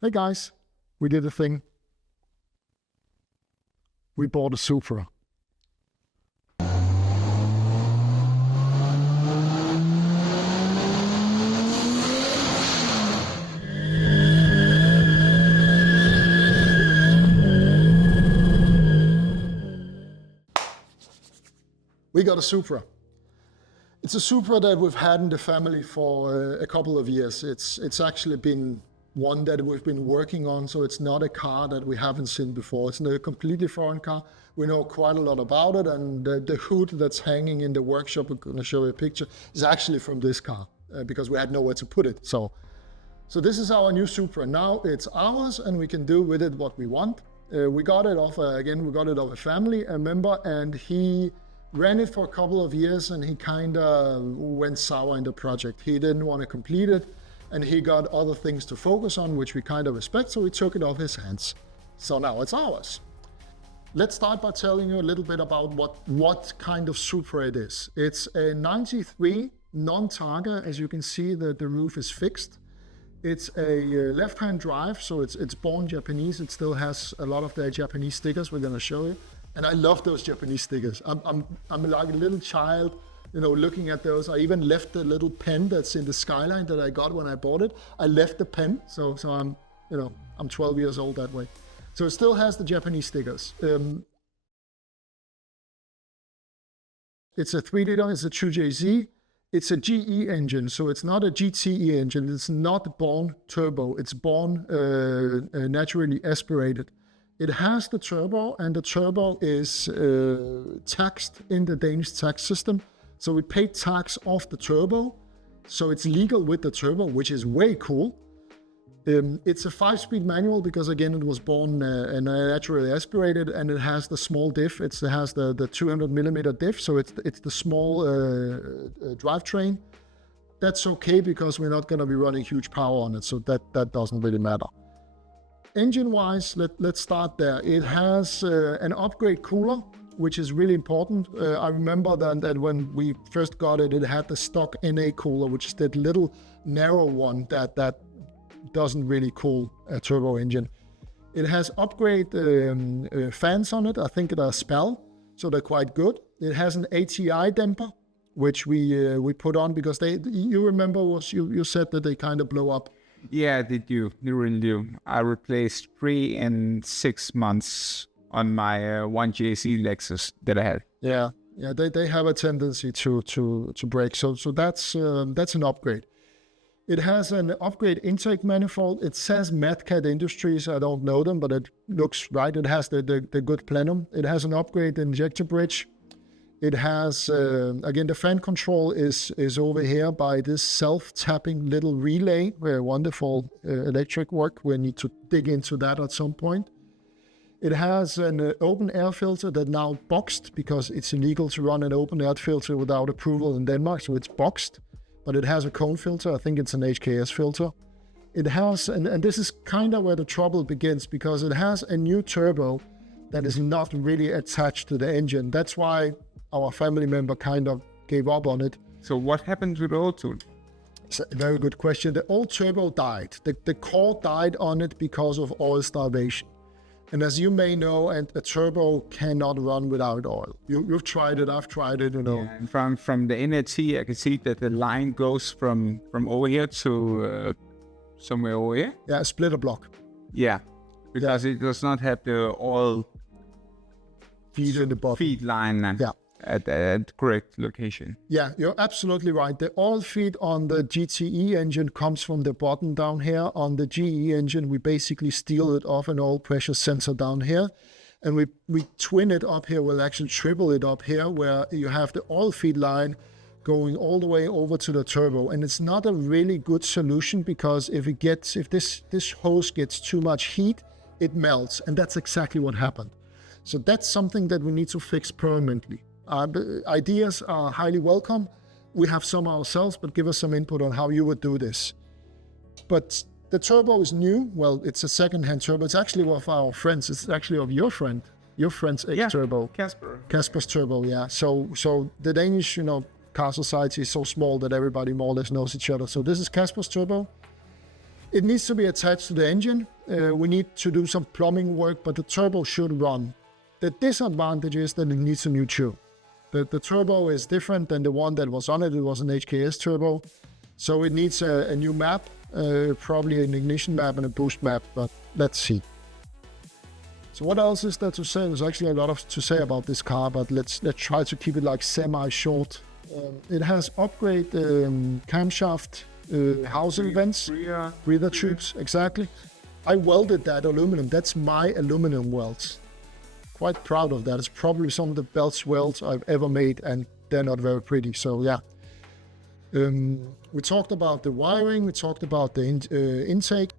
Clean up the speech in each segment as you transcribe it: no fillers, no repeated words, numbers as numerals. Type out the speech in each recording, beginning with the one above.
Hey guys, we did a thing. We bought a Supra. We got a Supra. It's a Supra that we've had in the family for a couple of years. It's actually been one that we've been working on, so it's not a car that we haven't seen before. It's a completely foreign car. We know quite a lot about it, and the hood that's hanging in the workshop, we're going to show you a picture, is actually from this car because we had nowhere to put it. So this is our new Supra. Now it's ours, and we can do with it what we want. We got it off a family member, and he ran it for a couple of years, and he kind of went sour in the project. He didn't want to complete it, and he got other things to focus on, which we kind of respect, so we took it off his hands. So now it's ours. Let's start by telling you a little bit about what kind of Supra it is. It's a 93 non-Targa. As you can see, the roof is fixed. It's a left-hand drive, so it's born Japanese. It still has a lot of the Japanese stickers we're going to show you. And I love those Japanese stickers. I'm like a little child, looking at those. I even left the little pen that's in the Skyline that I got when I bought it. I left the pen, so I'm 12 years old that way. So it still has the Japanese stickers. It's a 3-liter, it's a 2JZ. It's a GE engine, so it's not a GTE engine. It's not born turbo. It's born naturally aspirated. It has the turbo, and the turbo is taxed in the Danish tax system. So we pay tax off the turbo, so it's legal with the turbo, which is way cool. It's a 5-speed manual because, again, it was born naturally aspirated, and it has the small diff. It has the 200 millimeter diff, so it's the small drivetrain. That's okay because we're not going to be running huge power on it, so that doesn't really matter. Engine-wise, let's start there. It has an upgrade cooler, which is really important. I remember that when we first got it, it had the stock NA cooler, which is that little narrow one that doesn't really cool a turbo engine. It has upgrade fans on it. I think they're Spell, so they're quite good. It has an ATI damper, which we put on because you remember you said that they kind of blow up. Yeah, they do. They really do. I replaced 3 and 6 months on my 1JZ Lexus that I had. Yeah, they have a tendency to break. So that's an upgrade. It has an upgrade intake manifold. It says MadCat Industries. I don't know them, but it looks right. It has the good plenum. It has an upgrade injector bridge. It has, again, the fan control is over here by this self-tapping little relay, where wonderful electric work. We need to dig into that at some point. It has an open air filter that now boxed because it's illegal to run an open air filter without approval in Denmark, so it's boxed. But it has a cone filter. I think it's an HKS filter. It has, and this is kind of where the trouble begins, because it has a new turbo that is not really attached to the engine. That's why our family member kind of gave up on it. So what happened to the old tool? It's a very good question. The old turbo died. The core died on it because of oil starvation. And as you may know, a turbo cannot run without oil. You've tried it, I've tried it, Yeah, and from the NAT, I can see that the line goes from over here to somewhere over here. Yeah, a splitter block. Yeah, because it does not have the oil feed in the bottom. Feed line. Yeah. At the correct location. Yeah, you're absolutely right. The oil feed on the GTE engine comes from the bottom down here. On the GE engine, we basically steal it off an oil pressure sensor down here. And we twin it up here. We'll actually triple it up here, where you have the oil feed line going all the way over to the turbo. And it's not a really good solution, because if this hose gets too much heat, it melts. And that's exactly what happened. So that's something that we need to fix permanently. Ideas are highly welcome. We have some ourselves, but give us some input on how you would do this. But the turbo is new. Well, it's a second-hand turbo. It's actually of our friends. It's actually of your friend's ex-turbo. Yeah, Casper's turbo, yeah. So the Danish, car society is so small that everybody more or less knows each other. So this is Casper's turbo. It needs to be attached to the engine. We need to do some plumbing work, but the turbo should run. The disadvantage is that it needs a new tube. The turbo is different than the one that was on it. It was an HKS turbo. So it needs a new map, probably an ignition map and a boost map, but let's see. So what else is there to say? There's actually a lot to say about this car, but let's try to keep it like semi-short. It has upgrade camshaft housing vents, breather tubes, exactly. I welded that aluminum. That's my aluminum welds. Quite proud of that. It's probably some of the best welds I've ever made, and they're not very pretty. So yeah. We talked about the wiring. We talked about the intake.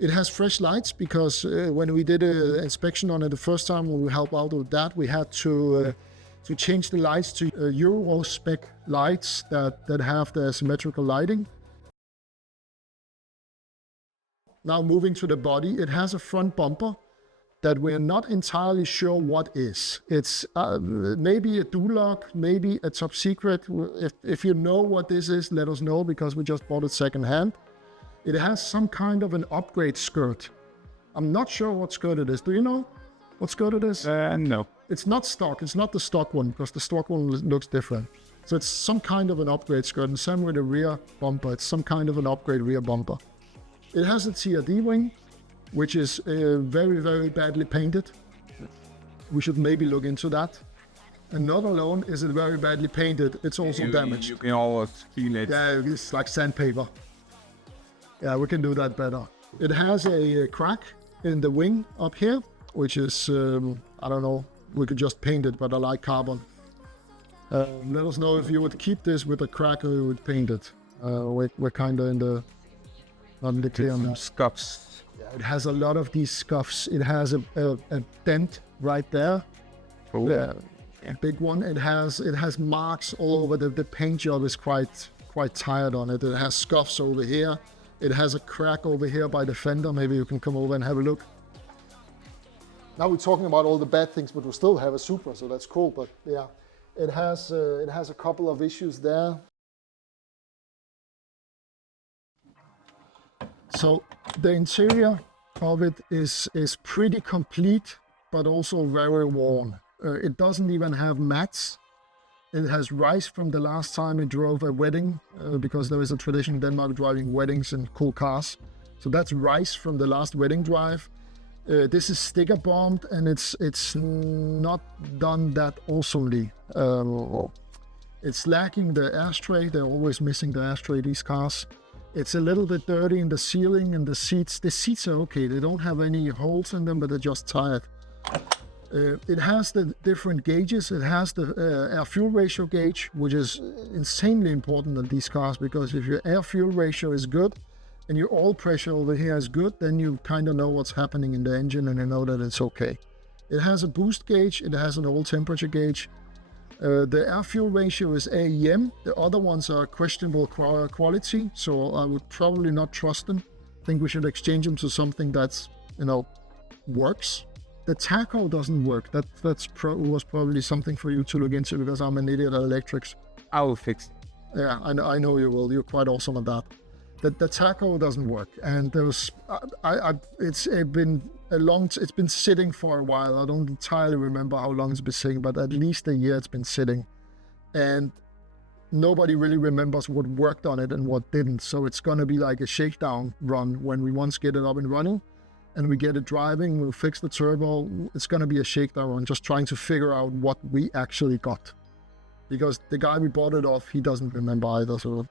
It has fresh lights because when we did an inspection on it the first time, when we helped out with that, we had to change the lights to Euro spec lights that have the symmetrical lighting. Now moving to the body, it has a front bumper that we're not entirely sure what is. It's maybe a dual-lock, maybe a top secret. If you know what this is, let us know, because we just bought it second-hand. It has some kind of an upgrade skirt. I'm not sure what skirt it is. Do you know what skirt it is? No. It's not stock. It's not the stock one, because the stock one looks different. So it's some kind of an upgrade skirt. And same with the rear bumper. It's some kind of an upgrade rear bumper. It has a TRD wing, which is very, very badly painted. We should maybe look into that. And not alone is it very badly painted, it's also damaged. You can always feel it. Yeah, it's like sandpaper. Yeah, we can do that better. It has a crack in the wing up here, which is, I don't know, we could just paint it, but I like carbon. Let us know if you would keep this with a crack or you would paint it. We're kind of not in the clear on that. Scuffs. Yeah, it has a lot of these scuffs. It has a dent right there. Oh. Yeah, a big one. It has marks all over. The paint job is quite tired on it. It has scuffs over here. It has a crack over here by the fender. Maybe you can come over and have a look. Now we're talking about all the bad things, but we still have a Supra, so that's cool. But yeah, it has a couple of issues there. So the interior of it is pretty complete, but also very worn. It doesn't even have mats. It has rice from the last time it drove a wedding, because there is a tradition in Denmark driving weddings in cool cars. So that's rice from the last wedding drive. This is sticker bombed, and it's not done that awesomely. It's lacking the ashtray. They're always missing the ashtray, these cars. It's a little bit dirty in the ceiling and the seats. The seats are okay. They don't have any holes in them, but they're just tired. It has the different gauges. It has the air-fuel ratio gauge, which is insanely important in these cars, because if your air-fuel ratio is good and your oil pressure over here is good, then you kind of know what's happening in the engine and you know that it's okay. It has a boost gauge. It has an oil temperature gauge. The air-fuel ratio is AEM. The other ones are questionable quality, so I would probably not trust them. I think we should exchange them to something that's, works. The tacho doesn't work. That was probably something for you to look into, because I'm an idiot at electrics. I will fix it. Yeah, I know you will. You're quite awesome at that. The tacho doesn't work, and there's it's been sitting for a while. I don't entirely remember how long it's been sitting, but at least a year it's been sitting, and nobody really remembers what worked on it and what didn't. So it's gonna be like a shakedown run when we once get it up and running, and we get it driving. We'll fix the turbo. It's gonna be a shakedown run, just trying to figure out what we actually got, because the guy we bought it off, he doesn't remember either. So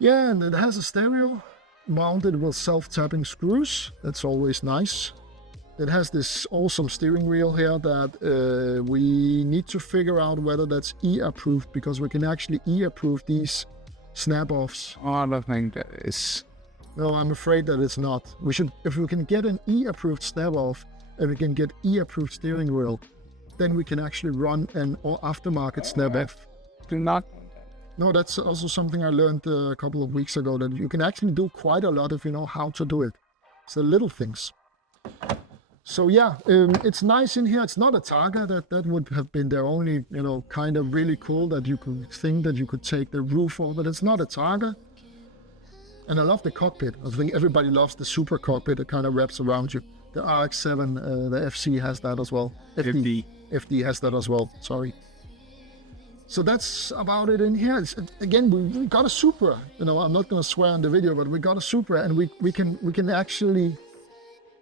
yeah, and it has a stereo mounted with self-tapping screws. That's always nice. It has this awesome steering wheel here that we need to figure out whether that's E-approved, because we can actually E-approve these snap-offs. Oh, I don't think that is. No, I'm afraid that it's not. We should, if we can get an E-approved snap-off and we can get E-approved steering wheel, then we can actually run an aftermarket snap-off. Do not. No, that's also something I learned a couple of weeks ago, that you can actually do quite a lot if you know how to do it. It's the little things. So yeah, it's nice in here. It's not a Targa. That would have been their only, kind of really cool, that you could think that you could take the roof off, but it's not a Targa. And I love the cockpit. I think everybody loves the Supra cockpit. It kind of wraps around you. The RX-7, the FC has that as well. FD has that as well, sorry. So that's about it in here. Again, we got a Supra. You know, I'm not going to swear on the video, but we got a Supra, and we can actually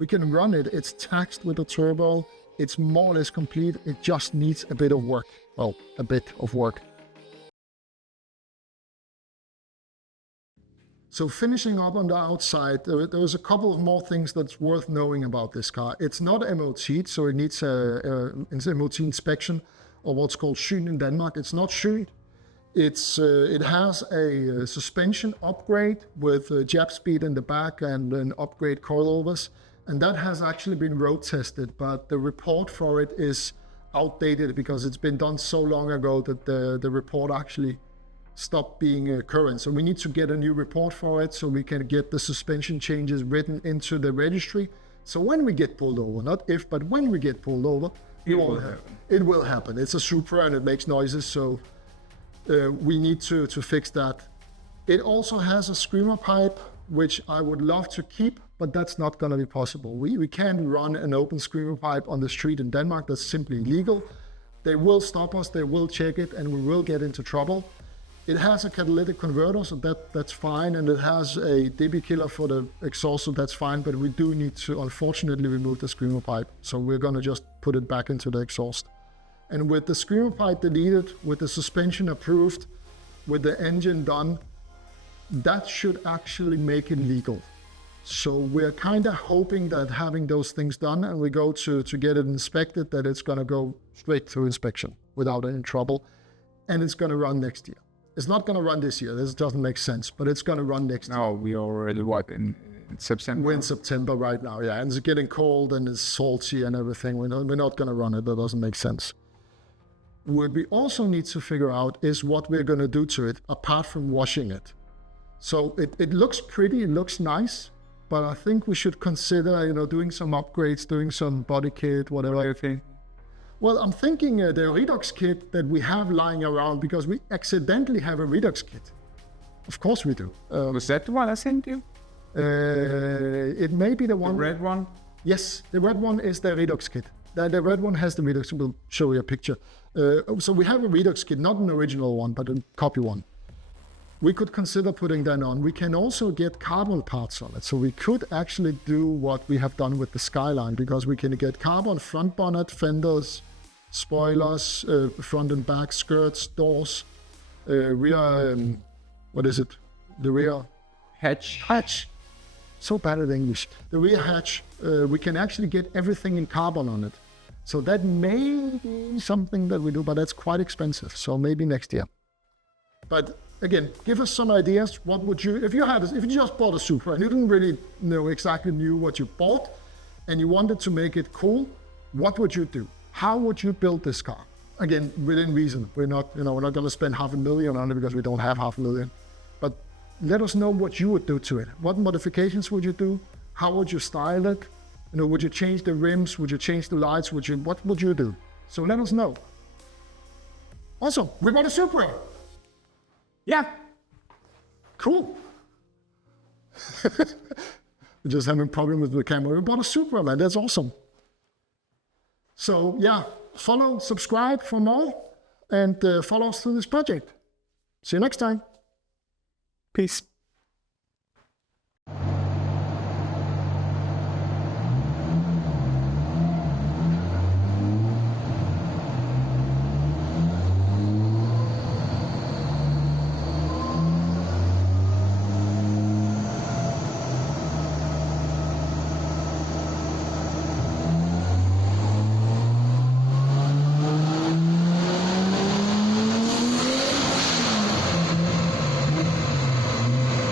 run it. It's taxed with a turbo. It's more or less complete. It just needs a bit of work. Well, a bit of work. So finishing up on the outside, there's a couple of more things that's worth knowing about this car. It's not MOT'd, so it needs an MOT inspection, or what's called syn in Denmark. It's not syn. It has a suspension upgrade with jab speed in the back and an upgrade coilovers. And that has actually been road tested, but the report for it is outdated because it's been done so long ago that the report actually stopped being current. So we need to get a new report for it so we can get the suspension changes written into the registry. So when we get pulled over, not if, but when we get pulled over, it will happen. It's a Supra and it makes noises, so we need to fix that. It also has a screamer pipe, which I would love to keep, but that's not going to be possible. We can't run an open screamer pipe on the street in Denmark. That's simply illegal. They will stop us, they will check it, and we will get into trouble. It has a catalytic converter, so that's fine, and it has a dB killer for the exhaust, so that's fine, but we do need to, unfortunately, remove the screamer pipe. So we're going to just put it back into the exhaust. And with the screamer pipe deleted, with the suspension approved, with the engine done, that should actually make it legal. So we're kind of hoping that having those things done and we go to get it inspected, that it's going to go straight through inspection without any trouble, and it's going to run next year. It's not going to run this year. This doesn't make sense, but it's going to run next year. No, we already, in September? We're in September right now, yeah. And it's getting cold and it's salty and everything. We're not going to run it. That doesn't make sense. What we also need to figure out is what we're going to do to it, apart from washing it. So it looks pretty, it looks nice, but I think we should consider, doing some upgrades, doing some body kit, whatever. What do you think? Well, I'm thinking the Redux kit that we have lying around, because we accidentally have a Redux kit. Of course we do. Was that the one I sent you? It may be the one. The red one? Yes, the red one is the Redux kit. The red one has the Redux. We'll show you a picture. So we have a Redux kit, not an original one, but a copy one. We could consider putting that on. We can also get carbon parts on it. So we could actually do what we have done with the Skyline, because we can get carbon front bonnet, fenders, spoilers, front and back, skirts, doors, rear, what is it? The rear hatch. So bad at English. The rear hatch, we can actually get everything in carbon on it. So that may be something that we do, but that's quite expensive. So maybe next year. But again, give us some ideas. What would you, if you just bought a Supra and you didn't really know exactly what you bought and you wanted to make it cool, what would you do? How would you build this car? Again, within reason. We're not going to spend $500,000 on it because we don't have $500,000. But let us know what you would do to it. What modifications would you do? How would you style it? Would you change the rims? Would you change the lights? What would you do? So let us know. Also, we bought a Supra. Yeah. Cool. We're just having problems with the camera. We bought a Supra, man. That's awesome. So yeah, follow, subscribe for more, and follow us through this project. See you next time. Peace.